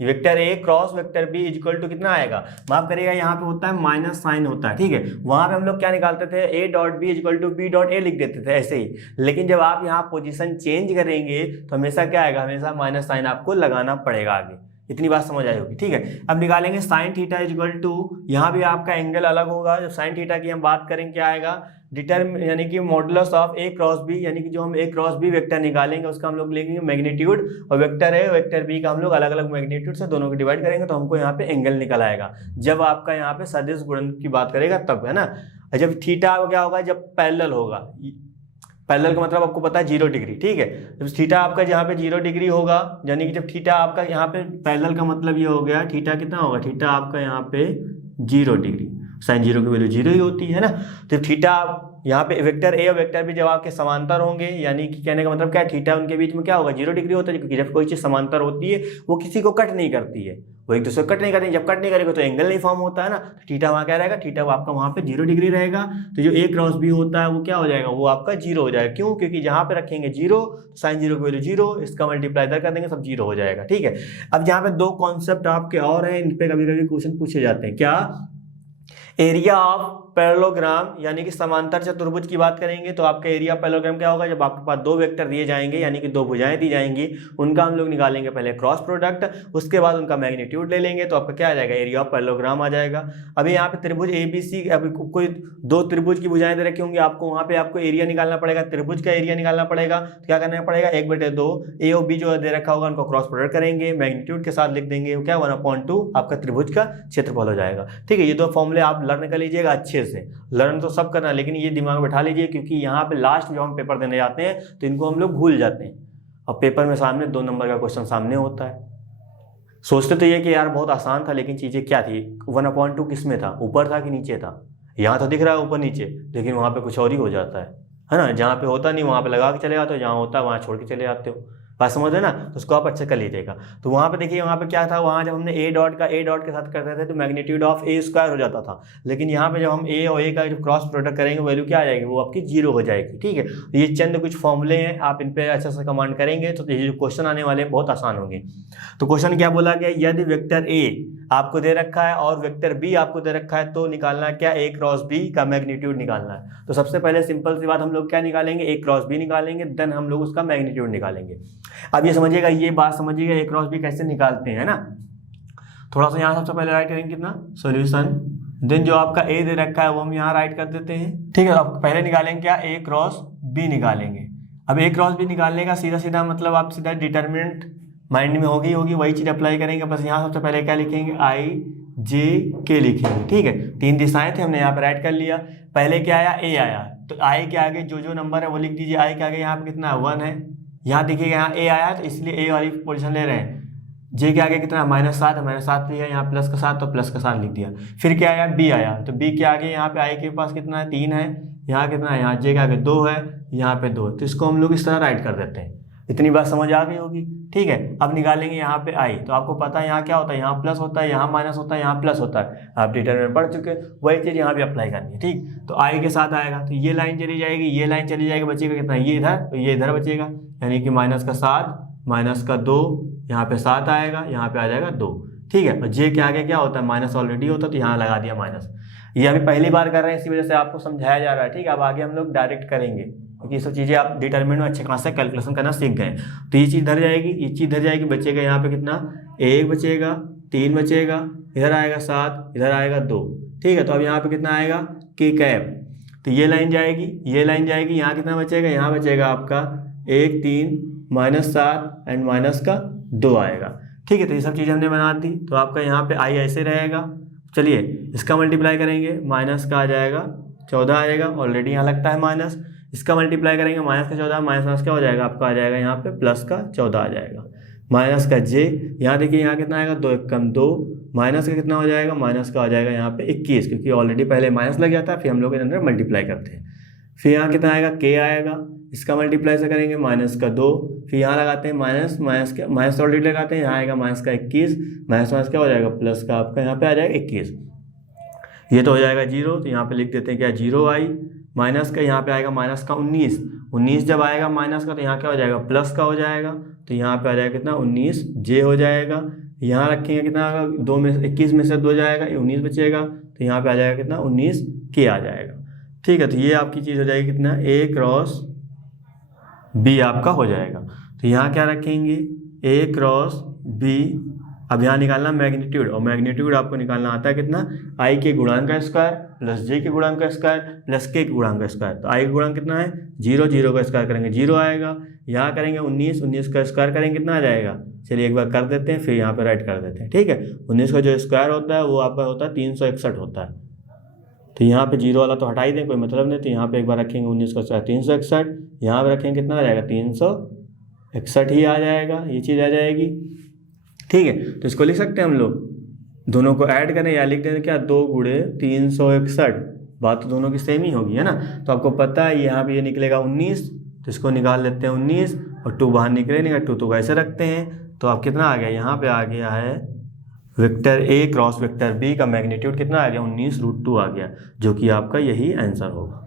vector A cross vector B equal to कितना आएगा, माफ करिएगा यहाँ पे होता है माइनस साइन होता है, ठीक है। वहाँ पे हम लोग क्या निकालते थे, A.B इक्वल टू B.A लिख देते थे ऐसे ही। लेकिन जब आप यहाँ पोजीशन चेंज करेंगे तो हमेशा क्या आएगा, हमेशा माइनस साइन आपको लगाना पड़ेगा आगे। इतनी बात समझ आई होगी, ठीक है। अब निकालेंगे साइन थीटा इक्वल टू, यहाँ भी आपका एंगल अलग होगा। जब साइन थीटा की हम बात करेंगे क्या आएगा, यानी कि modulus of A cross B, यानी कि जो हम A क्रॉस B वेक्टर निकालेंगे उसका हम लोग लेंगे मैग्नीट्यूड, और वेक्टर A वेक्टर B का हम लोग अलग अलग मैग्नीट्यूड से दोनों को डिवाइड करेंगे तो हमको यहाँ पे एंगल निकल आएगा। जब आपका यहाँ पे सदिश गुणन की बात करेगा तब, है ना। जब थीटा क्या होगा, जब पैरेलल होगा, पैरेलल का मतलब आपको पता है 0 डिग्री, ठीक है। जब थीटा आपका जहाँ पे 0 डिग्री होगा, यानी कि जब थीटा आपका यहाँ पे पैरेलल का मतलब ये हो गया, थीटा कितना होगा, थीटा आपका यहाँ पे 0 डिग्री, साइन 0 की वैल्यू 0 ही होती है ना। तो थीटा यहाँ पे वेक्टर ए और वेक्टर बी जब आपके समांतर होंगे, यानी कि कहने का मतलब क्या है, थीटा उनके बीच में क्या होगा, 0 डिग्री होता है, क्योंकि जब कोई चीज़ समांतर होती है वो किसी को कट नहीं करती है, वो एक दूसरे को कट नहीं करती। जब कट नहीं करेगा तो एंगल नहीं फॉर्म होता है ना। तो थीटा वहाँ क्या रहेगा, थीटा आपका वहाँ पे 0 डिग्री रहेगा। तो जो ए क्रॉस बी होता है वो क्या हो जाएगा, वो आपका 0 हो जाएगा। क्यों, क्योंकि जहाँ पे रखेंगे 0, साइन 0 की वैल्यू 0, इसका मल्टीप्लाई इधर कर देंगे, सब 0 हो जाएगा, ठीक है। अब यहाँ पे दो कॉन्सेप्ट आपके और हैं, इन पे कभी कभी क्वेश्चन पूछे जाते हैं। क्या, एरिया ऑफ पैरेललोग्राम, यानी कि समांतर चतुर्भुज की बात करेंगे तो आपका एरिया पैरेललोग्राम क्या होगा, जब आपके पास दो वेक्टर दिए जाएंगे, यानी कि दो भुजाएं दी जाएंगी, उनका हम लोग निकालेंगे पहले क्रॉस प्रोडक्ट, उसके बाद उनका मैग्नीट्यूड ले लेंगे, तो आपका क्या आ जाएगा, एरिया ऑफ पैरेललोग्राम आ जाएगा। अभी यहाँ पे त्रिभुज ABC, अभी कोई दो त्रिभुज की भुजाएं दे रखी होंगी, आपको वहाँ पे आपको एरिया निकालना पड़ेगा, त्रिभुज का एरिया निकालना पड़ेगा। तो क्या करना पड़ेगा, 1/2 ए और बी जो दे रखा होगा उनको क्रॉस प्रोडक्ट करेंगे, मैग्नीट्यूड के साथ लिख देंगे, क्या 1/2 आपका त्रिभुज का क्षेत्रफल हो जाएगा, ठीक है। ये दो फॉर्मूले आप लर्न कर लीजिएगा अच्छे से, लर्न तो सब करना, लेकिन ये दिमाग में बैठा लीजिए, क्योंकि यहाँ पे लास्ट जब हम पेपर देने जाते हैं तो इनको हम लोग भूल जाते हैं। अब पेपर में सामने 2 नंबर का क्वेश्चन सामने होता है, सोचते तो ये कि यार बहुत आसान था, लेकिन चीज़ें क्या थी, 1/2 किस में था, ऊपर था कि नीचे था। यहाँ तो दिख रहा है ऊपर नीचे, लेकिन वहाँ पे कुछ और ही हो जाता है ना। जहाँ पे होता नहीं वहाँ पे लगा के चले जाते हो, जहाँ होता है वहाँ छोड़ के चले जाते हो, बात समझ है ना। तो उसको आप अच्छे कर लीजिएगा। तो वहाँ पे देखिए, वहाँ पे क्या था, वहाँ जब हमने ए डॉट के साथ करते थे तो मैग्नीट्यूड ऑफ ए स्क्वायर हो जाता था, लेकिन यहाँ पे जब हम ए और ए का जब क्रॉस प्रोडक्ट करेंगे वैल्यू क्या आ जाएगी, वो आपकी 0 हो जाएगी, ठीक है। ये चंद कुछ फॉर्मूले हैं, आप इन पे अच्छे से कमांड करेंगे तो ये जो क्वेश्चन आने वाले हैं बहुत आसान होंगे। तो क्वेश्चन क्या बोला गया, यदि वेक्टर ए आपको दे रखा है और वेक्टर बी आपको दे रखा है, तो निकालना क्या, ए क्रॉस बी का मैग्नीट्यूड निकालना है। तो सबसे पहले सिंपल सी बात, हम लोग क्या निकालेंगे, ए क्रॉस बी निकालेंगे, देन हम लोग उसका मैग्नीट्यूड निकालेंगे। अब ये समझिएगा, ये बात समझिएगा, ए क्रॉस बी कैसे निकालते हैं ना। थोड़ा सा यहाँ सबसे पहले राइट करेंगे कितना, सॉल्यूशन, देन जो आपका ए दे रखा है वो हम यहाँ राइट कर देते हैं, ठीक है। अब पहले निकालेंगे क्या, ए क्रॉस बी निकालेंगे। अब ए क्रॉस बी निकालने का सीधा सीधा मतलब आप सीधा डिटर्मिनेंट माइंड में होगी वही चीज़ अप्लाई करेंगे। बस यहाँ सबसे पहले क्या लिखेंगे, IJK लिखेंगे, ठीक है। 3 दिशाएं थे, हमने यहाँ पे राइट कर लिया। पहले क्या आया, ए आया, तो आई के आगे जो जो नंबर है वो लिख दीजिए। आई के आगे यहाँ पे कितना है, 1 है। यहाँ देखिएगा, यहाँ ए आया तो इसलिए ए वाली पोजीशन ले रहे हैं। जे के आगे कितना, -7 है, -7 लिया, यहाँ प्लस का 7 तो प्लस का 7 लिख दिया। फिर क्या आया, बी आया, तो बी के आगे यहाँ पे आई के पास कितना है, 3 है। यहाँ कितना है, यहाँ जे के आगे 2 है, यहाँ पे 2 है, तो इसको हम लोग इस तरह राइट कर देते हैं। इतनी बात समझ आ गई होगी, ठीक है। अब निकालेंगे यहाँ पे आई, तो आपको पता है यहाँ क्या होता है, यहाँ प्लस होता है, यहाँ माइनस होता है, यहाँ प्लस होता है, आप डिटरमिनेंट पढ़ चुके हैं, वही चीज़ यहाँ भी अप्लाई करनी है, ठीक। तो आई के साथ आएगा तो ये लाइन चली जाएगी, ये लाइन चली जाएगी, बचेगा कितना, ये इधर, तो ये इधर बचेगा, यानी कि -7 -2, यहाँ पे 7 आएगा, यहाँ पे आ जाएगा 2, ठीक है। और जे के आगे क्या होता है, माइनस ऑलरेडी होता है, तो यहाँ लगा दिया माइनस। ये अभी पहली बार कर रहे हैं, इसी वजह से आपको समझाया जा रहा है, ठीक है। अब आगे हम लोग डायरेक्ट करेंगे, क्योंकि ये सब चीज़ें आप डिटरमिनेंट में अच्छे खास से कैलकुलेशन करना सीख गए। तो ये चीज़ इधर जाएगी, ये चीज़ इधर जाएगी, बचेगा यहाँ पे कितना, 1 बचेगा, 3 बचेगा, इधर आएगा 7, इधर आएगा 2, ठीक है। तो अब यहाँ पे कितना आएगा, के कैप, तो ये लाइन जाएगी, ये लाइन जाएगी, यहाँ कितना बचेगा, यहाँ बचेगा आपका 1 3 -7 एंड -2 आएगा, ठीक है। तो ये सब चीज़ें हमने बना दी। तो आपका यहाँ पे आई ऐसे रहेगा, चलिए इसका मल्टीप्लाई करेंगे, माइनस का आ जाएगा 14 आएगा, ऑलरेडी यहाँ लगता है माइनस, इसका मल्टीप्लाई करेंगे, माइनस का 14, माइनस क्या हो जाएगा आपका, आ जाएगा यहाँ पे प्लस का 14 आ जाएगा, माइनस का जे, यहाँ देखिए यहाँ कितना आएगा, 2 1 कम 2, माइनस का कितना हो जाएगा, माइनस का आ जाएगा यहाँ पे 21, क्योंकि ऑलरेडी पहले माइनस लग जाता है, फिर हम लोग इधर मल्टीप्लाई करते हैं। फिर यहाँ कितना आएगा, के आएगा, इसका मल्टीप्लाई से करेंगे, -2, फिर यहाँ लगाते हैं माइनस ऑलरेडी लगाते हैं, यहाँ आएगा -21, माइनस क्या हो जाएगा, प्लस का आपका यहाँ पे आ जाएगा 21, ये तो हो जाएगा 0, तो यहाँ पे लिख देते हैं क्या, 0 आई, माइनस का यहाँ पे आएगा -19 जब आएगा माइनस का, तो यहाँ क्या हो जाएगा, प्लस का हो जाएगा, तो यहाँ पे आ जाएगा कितना, 19 जे हो जाएगा। यहाँ रखेंगे कितना आएगा, 21 में से 2 जाएगा, 19 बचेगा, तो यहाँ पे आ जाएगा कितना, 19 के आ जाएगा, ठीक है। तो ये आपकी चीज़ हो जाएगी कितना, ए क्रॉस बी आपका हो जाएगा। तो यहाँ क्या रखेंगे, ए क्रॉस बी। अब यहाँ निकालना मैग्नीट्यूड, और मैग्नीट्यूड आपको निकालना आता है कितना, आई के गुणांक का स्क्वायर प्लस जे के गुणांक का स्क्वायर प्लस के गुणांक का स्क्वायर। तो आई का गुणांक कितना है, 0, 0 का स्क्वायर करेंगे 0 आएगा, यहाँ करेंगे 19 का स्क्वायर करेंगे कितना आ जाएगा, चलिए एक बार कर देते हैं, फिर यहाँ पे राइट कर देते हैं, ठीक है। 19 का जो स्क्वायर होता है वो आपका होता है 361 होता है, तो यहाँ पे जीरो वाला तो हटा ही दें, कोई मतलब नहीं। तो यहाँ पे एक बार रखेंगे 19 को 361, यहाँ पे रखेंगे कितना आ जाएगा 361 ही आ जाएगा, ये चीज़ आ जाएगी। ठीक है, तो इसको लिख सकते हैं हम लोग, दोनों को ऐड करें या लिख दें क्या 2 गुणे 361, बात तो दोनों की सेम ही होगी, है ना। तो आपको पता है यहाँ पे ये निकलेगा 19, तो इसको निकाल लेते हैं 19, और 2 बाहर निकलेगा, 2 तो वैसे रखते हैं। तो अब कितना आ गया, यहाँ पे आ गया है vector A cross vector B का मैग्नीट्यूड कितना आ गया 19√2 आ गया, जो कि आपका यही आंसर होगा।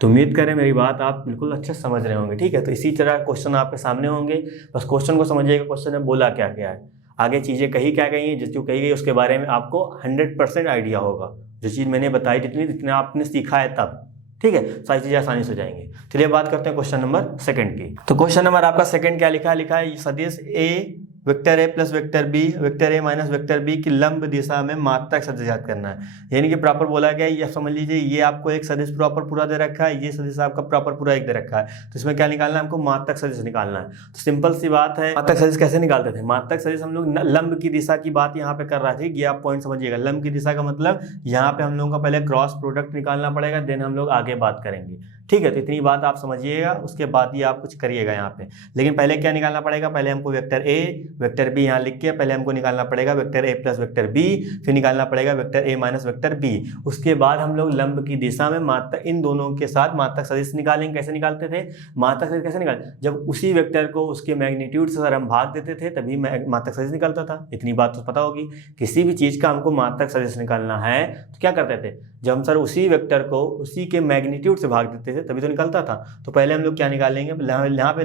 तो उम्मीद करें मेरी बात आप बिल्कुल अच्छे से समझ रहे होंगे। ठीक है, तो इसी तरह क्वेश्चन आपके सामने होंगे, बस क्वेश्चन को समझिएगा, क्वेश्चन में बोला क्या क्या है, आगे चीज़ें कही क्या गई हैं, जो कही गई उसके बारे में आपको 100% आइडिया होगा। जो चीज़ मैंने बताई जितना आपने सीखा है तब, ठीक है, सारी चीज़ें आसानी से हो जाएंगी। चलिए बात करते हैं क्वेश्चन नंबर 2 की। तो क्वेश्चन नंबर आपका 2 क्या लिखा है सदिश A vector A plus vector B vector A minus vector B की लंब दिशा में मात्रक सदिश ज्ञात करना है। यानी कि प्रॉपर बोला गया, ये समझ लीजिए ये आपको एक सदिश प्रॉपर पूरा दे रखा है, ये सदिश आपका प्रॉपर पूरा एक दे रखा है। तो इसमें क्या निकालना है हमको, मात्रक सदिश निकालना है। तो सिंपल सी बात है, मात्रक सदिश कैसे निकालते थे, मात्रक सदिश हम लोग लंब की दिशा की बात यहाँ पे कर रहा थे, ये आप पॉइंट समझिएगा। लंब की दिशा का मतलब यहाँ पे हम लोगों का पहले क्रॉस प्रोडक्ट निकालना पड़ेगा, देन हम लोग आगे बात करेंगे। ठीक है, तो इतनी बात आप समझिएगा, उसके बाद ही आप कुछ करिएगा यहाँ पे। लेकिन पहले क्या निकालना पड़ेगा, पहले हमको वेक्टर ए वेक्टर बी यहाँ लिख के पहले हमको निकालना पड़ेगा vector A plus vector B, फिर निकालना पड़ेगा vector A minus vector B. उसके बाद हम लोग लंब की दिशा में मात्रक इन दोनों के साथ मात्रक सदिश निकालेंगे। कैसे निकालते थे मात्रक सदिश, कैसे निकालते, जब उसी वेक्टर को उसके मैग्नीट्यूड से हम भाग देते थे तभी मात्रक सदिश निकलता था। इतनी बात तो पता होगी, किसी भी चीज़ का हमको मात्रक सदिश निकालना है तो क्या करते थे, जब हम सर उसी वेक्टर को उसी के मैग्नीट्यूड से भाग देते थे तभी तो निकलता था। तो पहले हम लोग क्या निकालेंगे, यहाँ पे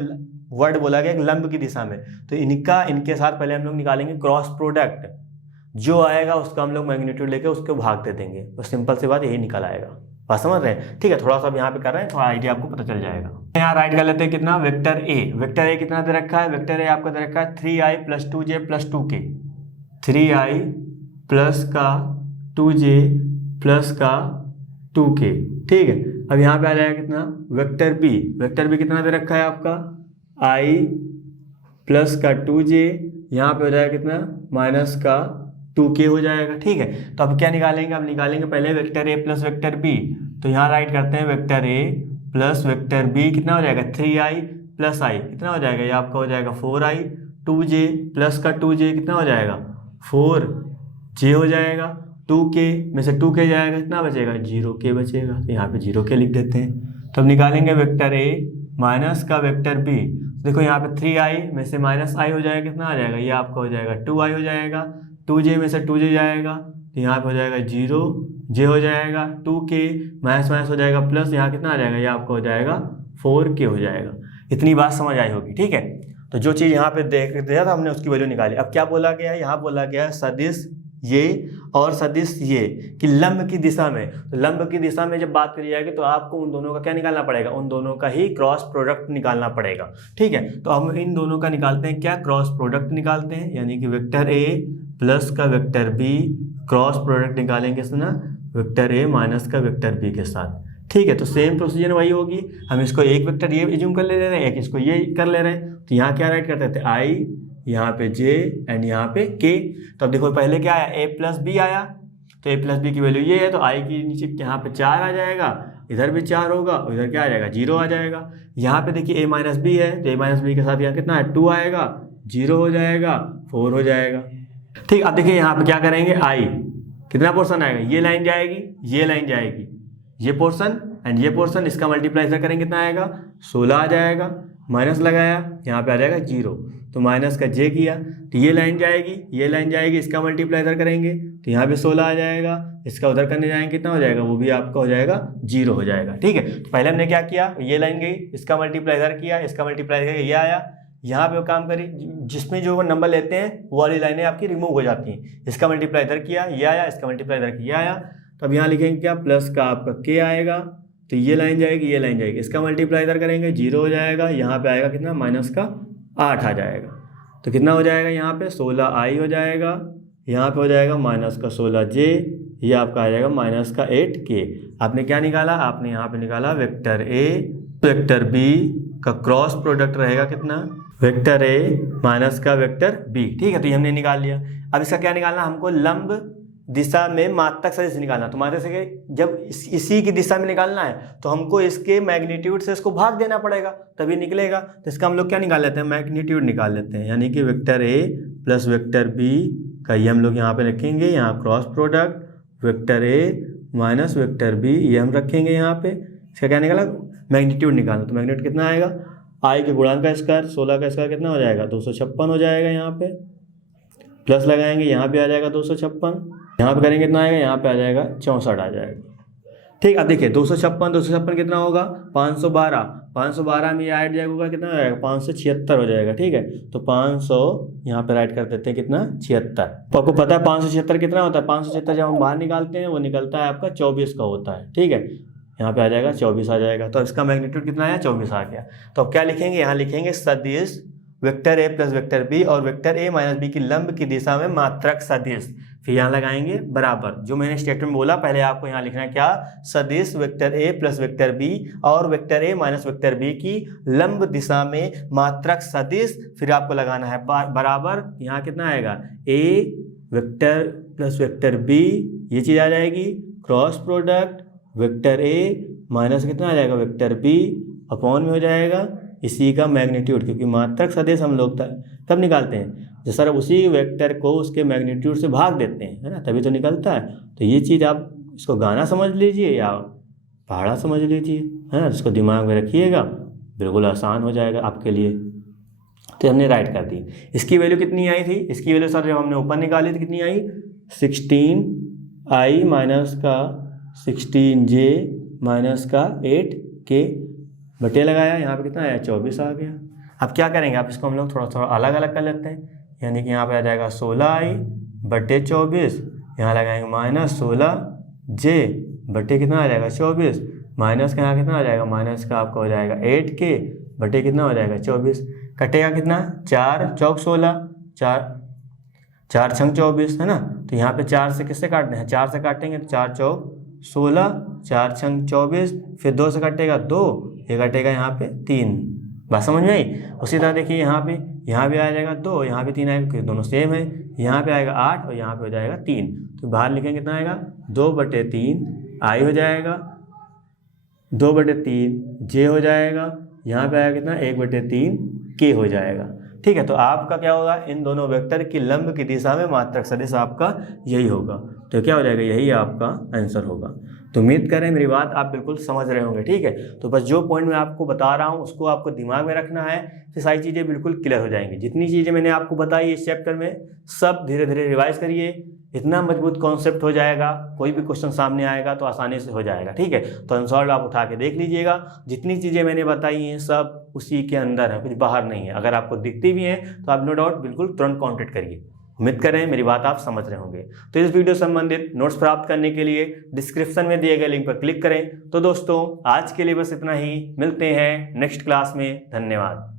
वर्ड बोला गया लंब की दिशा में, तो इनके साथ पहले हम लोग निकालेंगे क्रॉस प्रोडक्ट, जो आएगा उसका हम लोग मैग्नीट्यूड लेके उसको भाग दे देंगे। तो सिंपल सी बात यही निकल आएगा, बात समझ रहे हैं। ठीक है, थोड़ा सा यहाँ पे कर रहे हैं, थोड़ा आइडिया आपको पता चल जाएगा। यहाँ राइट कर लेते हैं कितना, वेक्टर ए कितना दे रखा है, वेक्टर ए आपको दे रखा है 3i + 2j + 2k, 3i plus का 2j प्लस का 2k। ठीक है, अब यहाँ पे आ जाएगा कितना, वेक्टर बी कितना दे रखा है आपका i प्लस का 2j, यहाँ पे हो जाएगा कितना माइनस का 2k हो जाएगा। ठीक है, तो अब क्या निकालेंगे, अब निकालेंगे पहले vector A plus vector B. तो यहाँ राइट करते हैं vector A plus vector B कितना हो जाएगा 3i प्लस i कितना हो जाएगा, ये आपका हो जाएगा 4i, 2j प्लस का 2j कितना हो जाएगा 4j हो जाएगा, 2k में से 2k जाएगा कितना बचेगा 0k बचेगा। तो यहाँ पे 0k लिख देते हैं। तो अब निकालेंगे वेक्टर ए माइनस का वेक्टर बी, देखो यहाँ पे 3i में से माइनस i हो जाएगा कितना आ जाएगा, ये आपका हो जाएगा 2i हो जाएगा, 2j में से 2j जाएगा तो यहाँ पे हो जाएगा 0j हो जाएगा, 2k माइनस माइनस हो जाएगा प्लस, यहाँ कितना आ जाएगा, ये आपका हो जाएगा 4k हो जाएगा। इतनी बात समझ आई होगी। ठीक है, तो जो चीज़ यहाँ पे देख दिया था हमने उसकी वैल्यू निकाली। अब क्या बोला गया है, यहाँ बोला गया है सदिश ये और सदिश ये कि लंब की दिशा में, तो लंब की दिशा में जब बात करी जाएगी तो आपको उन दोनों का क्या निकालना पड़ेगा, उन दोनों का ही क्रॉस प्रोडक्ट निकालना पड़ेगा। ठीक है, तो हम इन दोनों का निकालते हैं क्या, क्रॉस प्रोडक्ट निकालते हैं, यानी कि वेक्टर ए प्लस का वेक्टर बी क्रॉस प्रोडक्ट निकालेंगे इसमें वेक्टर ए माइनस का वेक्टर बी के साथ। ठीक है, तो सेम प्रोसीजर वही होगी, हम इसको एक वेक्टर ये एज्यूम कर ले रहे हैं, एक इसको ये कर ले रहे हैं। तो यहाँ क्या राइट करते थे आई, यहाँ पे j एंड यहाँ पे k। तो अब देखो पहले क्या आया, a प्लस बी आया, तो a प्लस बी की वैल्यू ये है, तो i की नीचे यहाँ पे 4 आ जाएगा, इधर भी 4 होगा, इधर क्या आ जाएगा 0 आ जाएगा। यहाँ पे देखिए a माइनस बी है, तो a माइनस बी के साथ यहाँ कितना है 2 आएगा, 0 हो जाएगा, 4 हो जाएगा। ठीक, अब देखिए यहाँ पे क्या करेंगे, i कितना पोर्सन आएगा, ये लाइन जाएगी, ये लाइन जाएगी, ये पोर्सन एंड ये पोर्सन, इसका मल्टीप्लाई इधर करेंगे कितना आएगा 16 आ जाएगा, माइनस लगाया यहाँ पे आ जाएगा 0, तो माइनस का j किया, तो ये लाइन जाएगी, ये लाइन जाएगी, इसका मल्टीप्लाई इधर करेंगे तो यहाँ पे 16 आ जाएगा, इसका उधर करने जाएंगे कितना हो जाएगा, वो भी आपका हो जाएगा 0 हो जाएगा। ठीक है, तो पहले हमने क्या किया, ये लाइन गई, इसका मल्टीप्लाई इधर किया, इसका मल्टीप्लाई करके ये आया, यहाँ पे काम करी, जिसमें जो नंबर लेते हैं वो वाली लाइनें आपकी रिमूव हो जाती हैं। इसका मल्टीप्लाई इधर किया, ये आया, इसका मल्टीप्लाई इधर किया आया, तो अब यहाँ लिखेंगे क्या, प्लस का आपका k आएगा, तो ये लाइन जाएगी, ये लाइन जाएगी, इसका मल्टीप्लाई इधर करेंगे 0 हो जाएगा, यहाँ पे आएगा कितना माइनस का 8 आ जाएगा, तो कितना हो जाएगा यहाँ पे 16i हो जाएगा, यहाँ पे हो जाएगा माइनस का 16j, ये आपका आ जाएगा माइनस का 8k। आपने क्या निकाला, आपने यहाँ पे निकाला वेक्टर ए वेक्टर बी का क्रॉस प्रोडक्ट रहेगा कितना, वेक्टर ए माइनस का वेक्टर बी। ठीक है, तो ये हमने निकाल लिया। अब इसका क्या निकालना हमको, लंब दिशा में मात्रक सदिश निकालना। तो मात्रक से जब इसी की दिशा में निकालना है तो हमको इसके मैग्नीट्यूड से इसको भाग देना पड़ेगा तभी निकलेगा। तो इसका हम लोग क्या निकाल लेते हैं, मैग्नीट्यूड निकाल लेते हैं, यानी कि vector A plus vector B का ये हम लोग यहाँ पे रखेंगे, यहाँ cross product vector A minus vector B ये हम रखेंगे यहाँ पे। इसका क्या निकाला, मैग्नीट्यूड निकालना। तो मैग्नीट्यूड कितना आएगा, आई के गुणांक का स्क्वायर 16 का स्क्वायर कितना हो जाएगा 256 हो जाएगा। यहाँ पे प्लस लगाएंगे, यहाँ पे आ जाएगा 256, यहाँ पे करेंगे कितना आएगा, यहाँ पे आ जाएगा 64 आ जाएगा। ठीक, अब देखिए 256 कितना होगा 512 में ये ऐड जाएगा होगा कितना हो जाएगा 576 हो जाएगा। ठीक है, तो 500 यहाँ पे राइट कर देते हैं कितना 76। तो आपको पता है 576 कितना होता है, 576 जब हम बाहर निकालते हैं वो निकलता है आपका 24 का होता है। ठीक है, यहाँ पे आ जाएगा 24 आ जाएगा। तो इसका मैग्नीट्यूड कितना आया 24 आ गया। तो अब क्या लिखेंगे, यहाँ लिखेंगे सदिश vector A plus vector B और वेक्टर ए माइनस बी की लंब की दिशा में मात्रक सदिश, फिर यहाँ लगाएंगे बराबर। जो मैंने स्टेटमेंट बोला पहले आपको यहाँ लिखना है क्या, सदिश vector A plus vector B और vector A minus vector B की लंब दिशा में मात्रक सदिश, फिर आपको लगाना है बराबर। यहाँ कितना आएगा ए वेक्टर प्लस वेक्टर बी ये चीज़ आ जाएगी, cross product vector A minus कितना आ जाएगा वेक्टर बी अपॉन में हो जाएगा इसी का मैग्नीट्यूड, क्योंकि मात्रक सदिश हम लोग कब निकालते हैं जब सर उसी वेक्टर को उसके मैग्नीट्यूड से भाग देते हैं, है ना, तभी तो निकलता है। तो ये चीज़ आप इसको गाना समझ लीजिए या पहाड़ा समझ लीजिए, है ना, इसको दिमाग में रखिएगा, बिल्कुल आसान हो जाएगा आपके लिए। तो हमने राइट कर दी। इसकी वैल्यू कितनी आई थी, इसकी वैल्यू सर जब हमने ऊपर निकाली थी कितनी आई 16i माइनस का 16j माइनस का 8k बटे लगाया, यहाँ पे कितना आया 24 आ गया। अब क्या करेंगे, आप इसको हम लोग थोड़ा थोड़ा अलग अलग कर लेते हैं, यानी कि यहाँ पे आ जाएगा 16i बटे 24, यहाँ लगाएंगे माइनस 16j बटे कितना आ जाएगा 24, माइनस का यहाँ कितना आ जाएगा, माइनस का आपका हो जाएगा 8k बटे कितना हो जाएगा 24, कटेगा कितना 4 चौक 16, 4 छंग 24, है ना। तो यहाँ पे 4 से किससे काटना है, 4 से काटेंगे तो 4 चौक 16, 4 छंग 24, फिर 2 से कटेगा 2, ये कटेगा यहाँ पे 3। बात समझ में आई। उसी तरह देखिए यहाँ भी आ जाएगा 2, यहाँ भी 3 आएगा क्योंकि दोनों सेम है, यहाँ पे आएगा 8 और यहाँ पे हो जाएगा 3। तो बाहर लिखेंगे कितना आएगा 2/3 आई हो जाएगा, 2/3 जे हो जाएगा, यहाँ पे आएगा कितना 1/3 के हो जाएगा। ठीक है, तो आपका क्या होगा, इन दोनों वेक्टर की लंब की दिशा में मात्रक सदिश आपका यही होगा। तो क्या हो जाएगा, यही आपका आंसर होगा। तो उम्मीद करें मेरी बात आप बिल्कुल समझ रहे होंगे। ठीक है, तो बस जो पॉइंट मैं आपको बता रहा हूँ उसको आपको दिमाग में रखना है, फिर सारी चीज़ें बिल्कुल क्लियर हो जाएंगी। जितनी चीज़ें मैंने आपको बताई इस चैप्टर में सब धीरे धीरे रिवाइज करिए, इतना मजबूत कॉन्सेप्ट हो जाएगा, कोई भी क्वेश्चन सामने आएगा तो आसानी से हो जाएगा। ठीक है, तो अनसॉल्व आप उठा के देख लीजिएगा, जितनी चीज़ें मैंने बताई हैं सब उसी के अंदर है, कुछ बाहर नहीं है। अगर आपको दिखती भी हैं तो आप नो डाउट बिल्कुल तुरंत कॉन्टेक्ट करिए। उम्मीद करें मेरी बात आप समझ रहे होंगे। तो इस वीडियो संबंधित नोट्स प्राप्त करने के लिए डिस्क्रिप्शन में दिए गए लिंक पर क्लिक करें। तो दोस्तों आज के लिए बस इतना ही, मिलते हैं नेक्स्ट क्लास में। धन्यवाद।